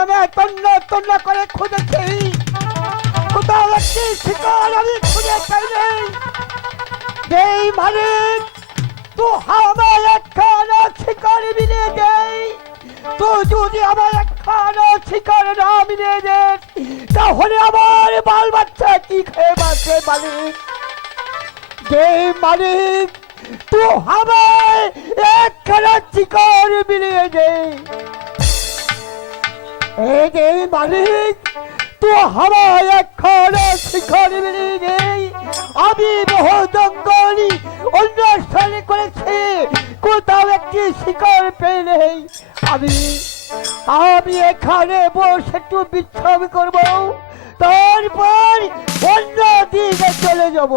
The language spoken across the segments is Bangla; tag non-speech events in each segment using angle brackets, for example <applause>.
আমি তন্ন তন্ন করে খুঁজেছি। কোথাও একটি শিকার আমি খুঁজে পাইনি যেই মালিক, তো আমার একখানা শিকার মিলিয়ে দেই তো যদি আমার একখানা শিকার না মিলিয়ে দেন তাহলে আমার বাল বাচ্চা কি খেয়ে বাঁচবে মালিক? যে মালিক, তো আমার একখানা শিকার মিলিয়ে দেই যে মালিক, তো শিকার মিলিয়ে আমি বহু জঙ্গলি অন্য স্থানে করেছি, কোথাও একটি শিকার পেয়ে নেই আমি আমি এখানে বসে একটু বিক্ষোভ করব, তারপর অন্য দিকে চলে যাব।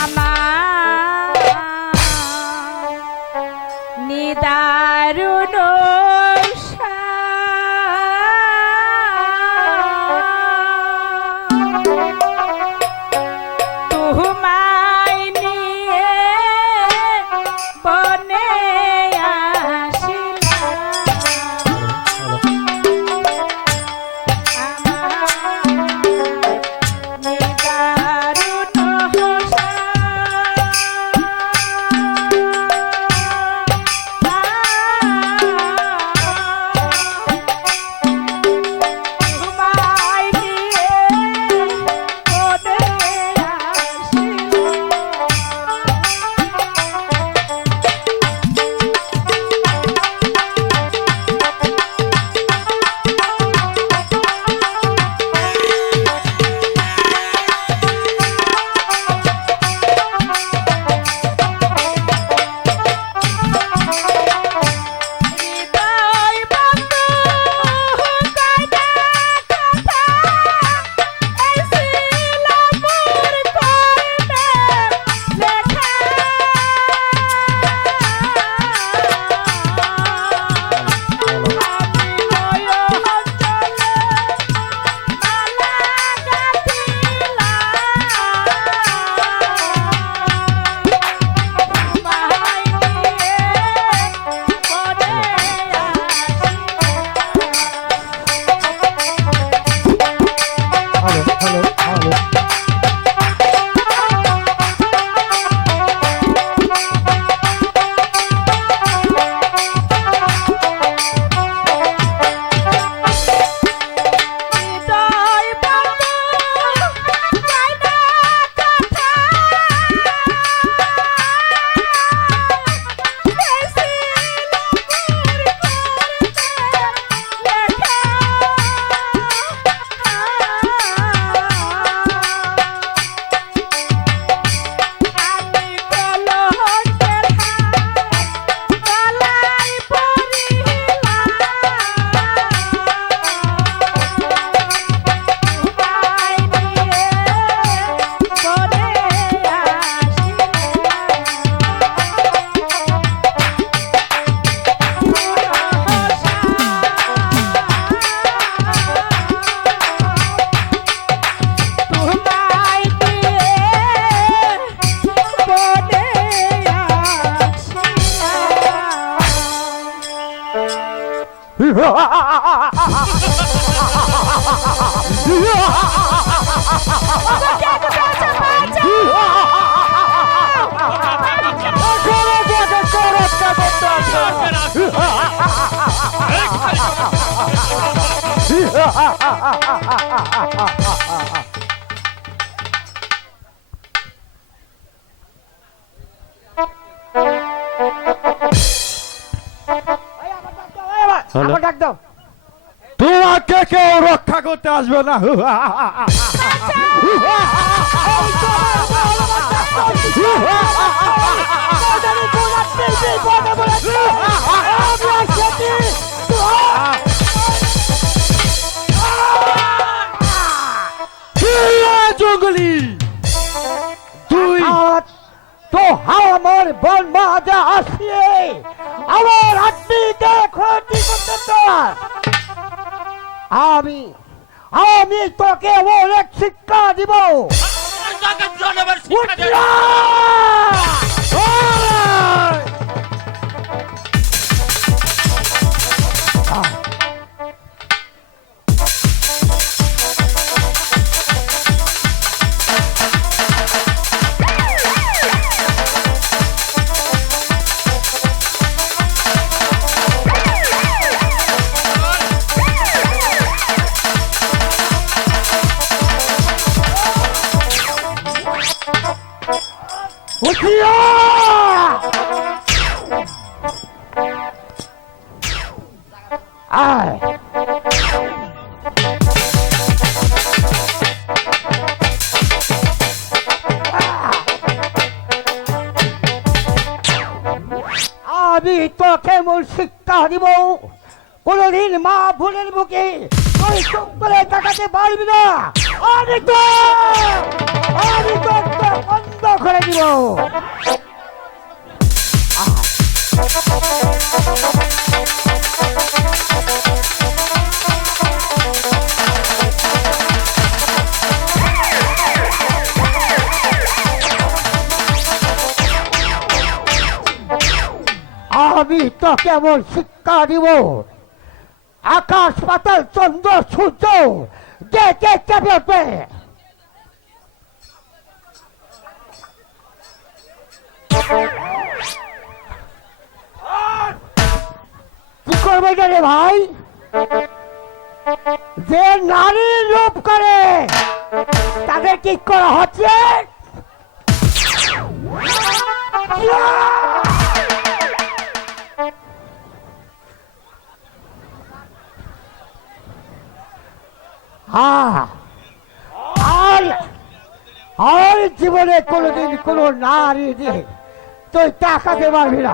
আমার তোমাকে কেউ রক্ষা করতে আসবে না। জঙ্গলি <laughs> আমার বন মাঝে আসিয়ে আমার আত্মীকে ক্ষতি করতে চাস। আমি আমি তোকে অনেক শিক্ষা দিব উঠলা! পারবি না আমি তো আমি তো বন্ধ করে দিব। আমি তো কেমন শিক্ষা দিব। আকাশ পাতাল, চন্দ্র, সূর্য দেখে কেঁপে উঠবে কি করবে রে ভাই যে নারীর রূপ করে তাদের কি করা হচ্ছে আর আর জীবনে কোনোদিন কোনো নারী দিয়ে তুই টাকাতে পারবি না!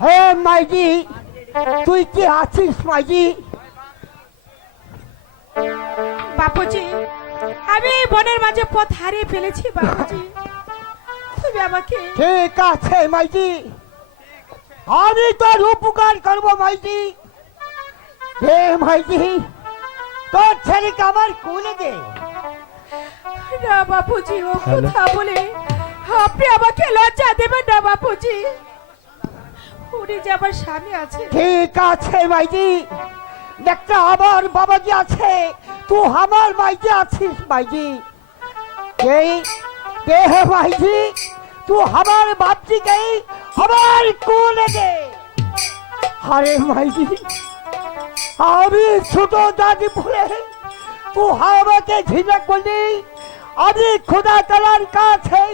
হে মাইজি তুই কি আছিস মাইজি? বাপুজি আমি বনের মাঝে পথ হারিয়ে ফেলেছি বাপুজি। তুমি আমাকে ঠিক আছে মাইজি। আমি তোর উপকার করব মাইজি হে মাইজি তোর ছেলেকে আমার কুলে দে। না বাপুজি ও কথা বলে আপনি আমাকে লজ্জা দেবেন না বাপুজি। উনি যে আমার স্বামী আছে ঠিক আছে মাইজি একটা আমার বাবাজি আছে তুই আমার মাইজি আছিস মাইজি এই দেহ মাইজি তুই আমার বাপজি গই আমার কোলে দে। আরে মাইজি আমি ছোট দাদি বলে তুই আমাকে ঘৃণা করলি আমি খোদা তালার কাছে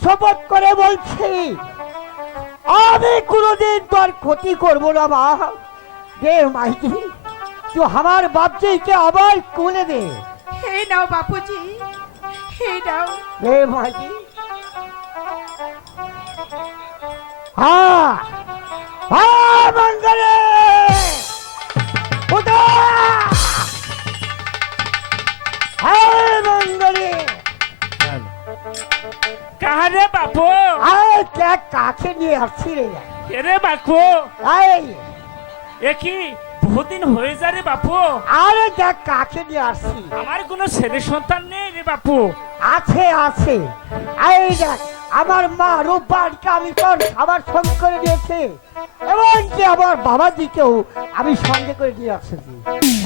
শপথ করে বলছি আমি কোনোদিন তোর ক্ষতি করব না মা। দে মাইজি তুই আমার বাপজিকে আবার কোলে দে। হে নাও বাপুজি হে নাও। দে মাইজি কাহারে বাপু? আরে কে কাকে নিয়ে আসছি রে এরে বাপু? এই এ কি বহুদিন হয়ে যা রে বাপু। আরে দেখ কাকে নিয়ে আসছি আমার কোনো ছেলে সন্তান নেই রে বাপু। আছে আছে। এই দেখ আমার মা রূপবানকে আমি তোর খাবার সঙ্গে করে দিয়েছি। এবং কি আমার বাবাজিকেও আমি সঙ্গে করে দিয়ে আসছি।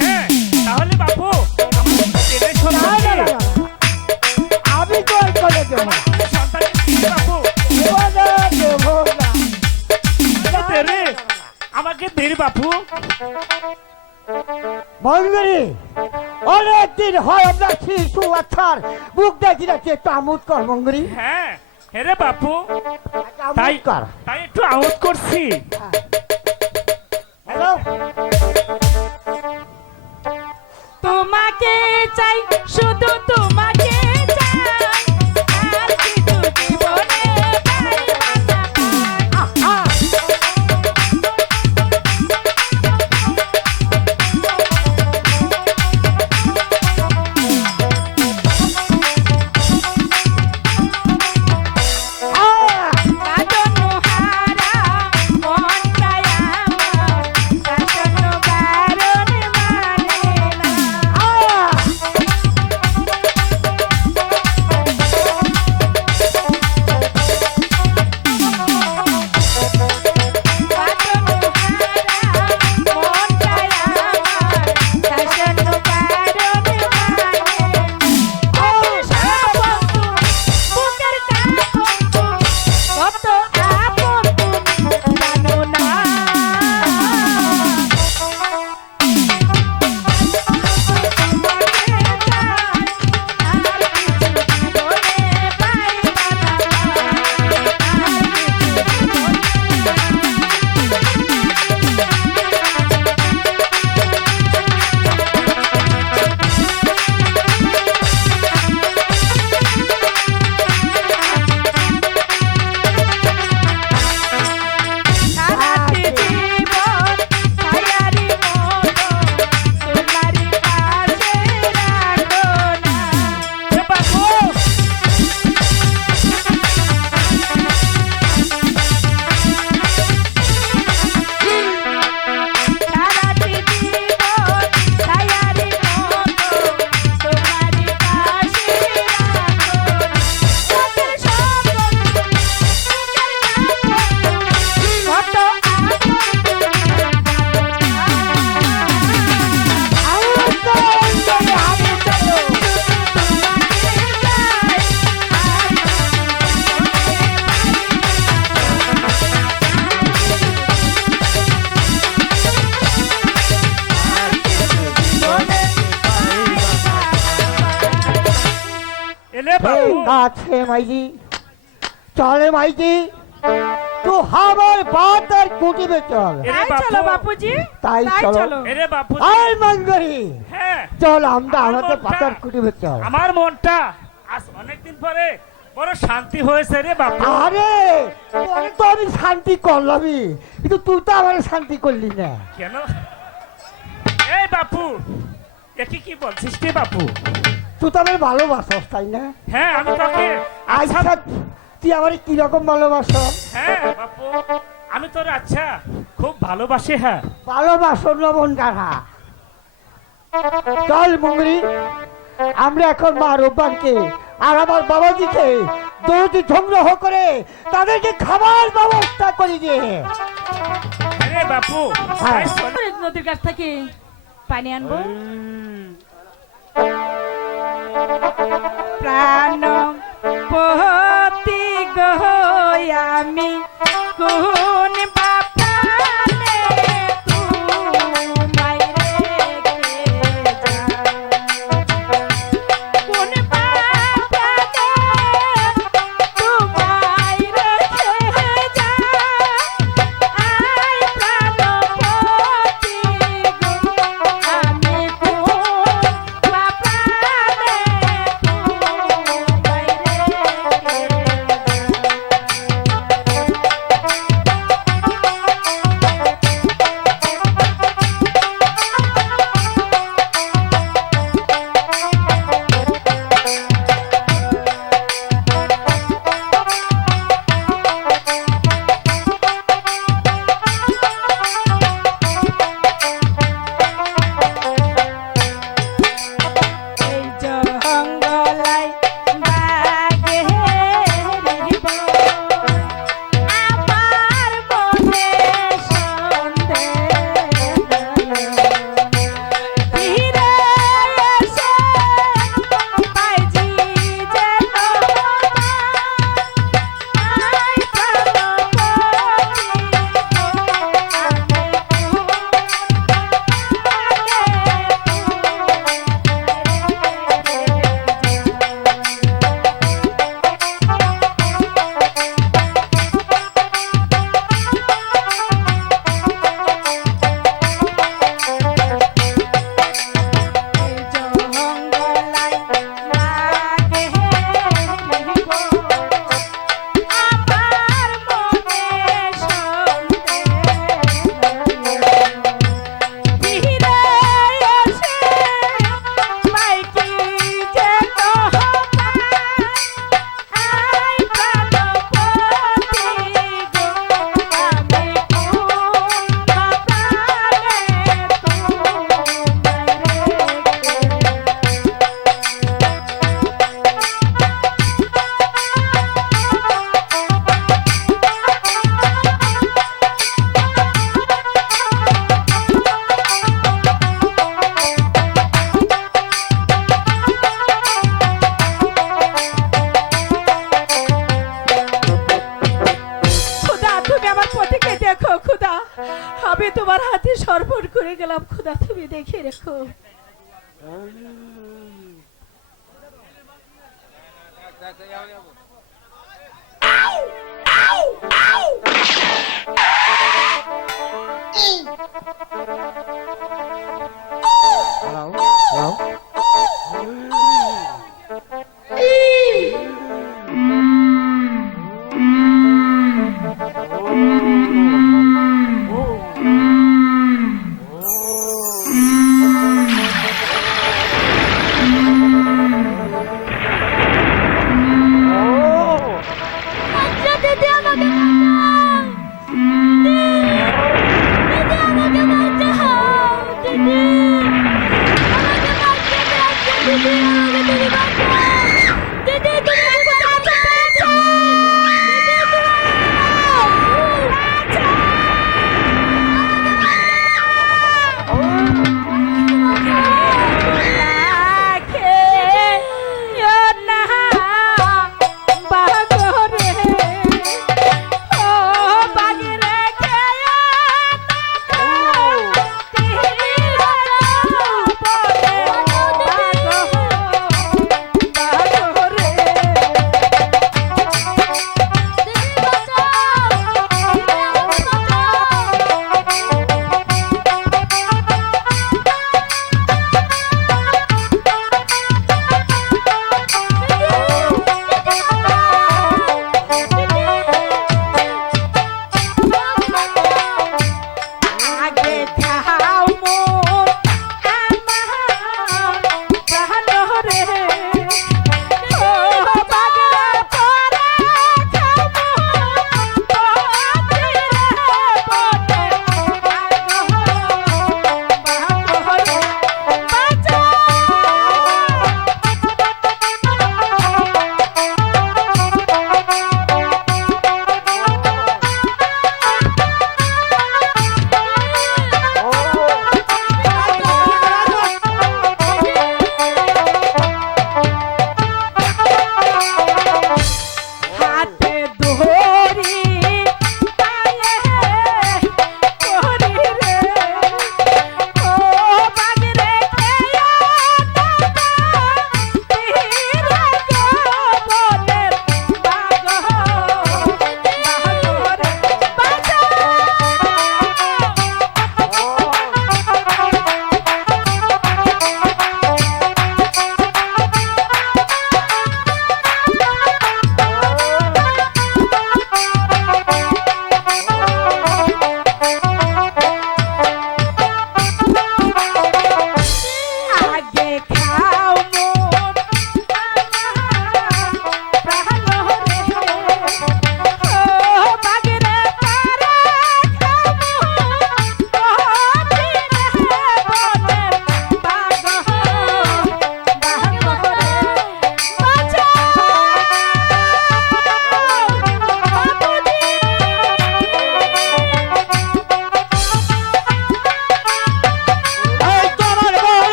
হ্যাঁ তাহলে না। আমি তোর করে দেবো আমাকে দে বাপু। মঙ্গলি অনেক দিন হয় আমরা শিশু আচ্ছার মুখ দেখি না একটু আমুদ কর মঙ্গলি হ্যাঁ হেরে বাপু। তাই কর। তাই একটু আউট করছি। হ্যালো। তোমাকে চাই শুধু তোমাকে আছে মাইজি। চলে মাইজি। তু হামার বাত আর কুটিবে চল চলো বাপুজি। তাই চলো। এরে বাপু মঙ্গরি হ্যাঁ। চল আমরা আমাদের মনটা- পাতার কুটিবে চল আমার মনটা আজ অনেকদিন পরে বড় শান্তি হয়েছে রে বাপু। আরে তোরে তো আমি শান্তি করলামই। কিন্তু তুই তো আমার শান্তি করলি না। কেন? এই বাপু একই কি বলছিস রে বাপু? তুই তো আমার ভালোবাসস তাই না? হ্যাঁ আমি তোকে আচ্ছা আচ্ছা। তুই আমার কীরকম ভালোবাসস? হ্যাঁ বাপু আমি তোর আচ্ছা খুব ভালোবাসি হ্যাঁ। ভালোবাসো লবণ কাঠা চল মঙ্গরি আমরা এখন মা রোববানকে আর আমার বাবাজিকে দুটি সংগ্রহ করে তাদেরকে খাবার ব্যবস্থা করি যে বাপু হ্যাঁ। নদীর কাছ থেকে পানি আনব। প্রাণ পতি গো আমি কোন সর্পণ করে গেলাম খুদা তুমি দেখে রেখো আচ্ছা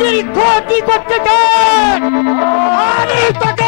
আমার মাইতির ক্ষতি করতে চান আমি